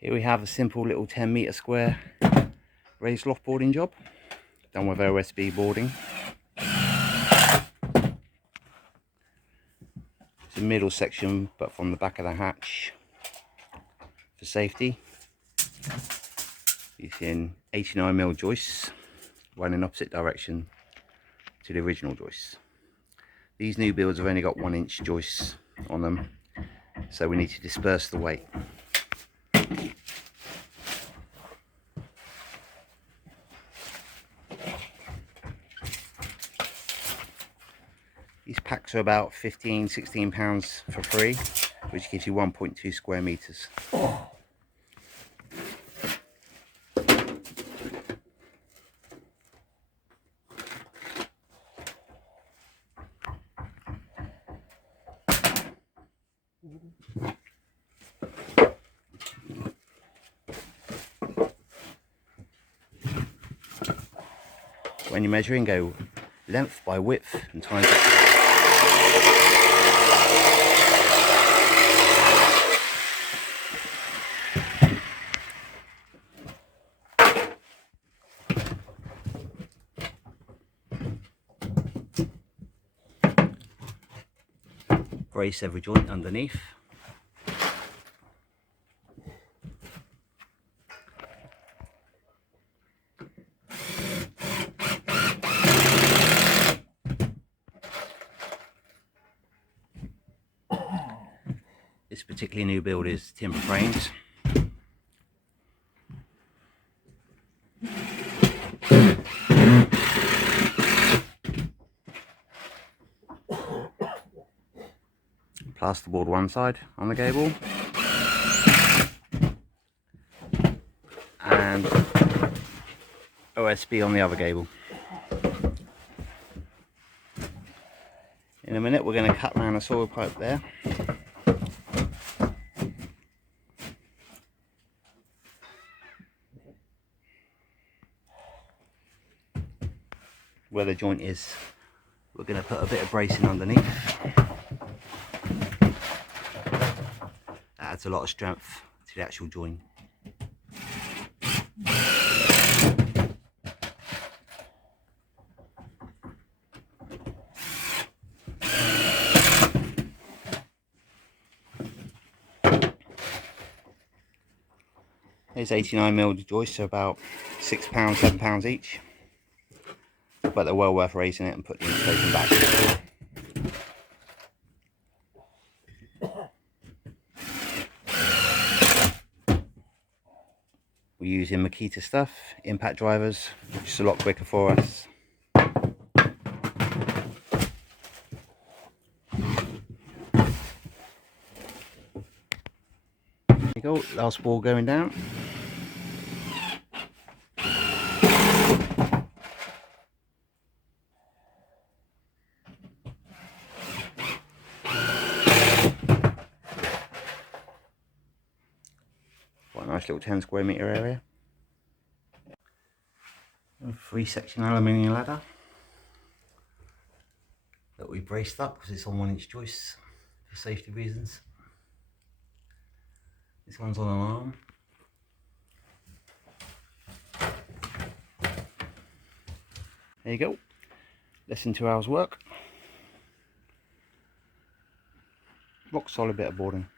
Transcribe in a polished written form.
Here we have a simple little 10-metre square raised loft boarding job done with OSB boarding. It's a middle section, but from the back of the hatch for safety. Using 89mm joists running opposite direction to the original joists. These new builds have only got 1-inch joists on them, so we need to disperse the weight. These packs are about £15–16 for free, which gives you 1.2 square meters. When you're measuring, go length by width and times it. Brace every joint underneath. This particularly new build is timber frames. Plasterboard one side on the gable and OSB on the other gable. In a minute we're going to cut around a soil pipe there. Where the joint is, we're going to put a bit of bracing underneath. That adds a lot of strength to the actual joint. These 89mm joists are about £6, £7 each, but they're well worth raising it and putting the insulation back. We're using Makita stuff, impact drivers, which is a lot quicker for us. There you go, last wall going down. Quite a nice little 10 square metre area. A 3-section aluminium ladder that we braced up because it's on 1-inch joists for safety reasons. This one's on an arm. There you go, less than 2 hours work. Rock solid bit of boarding.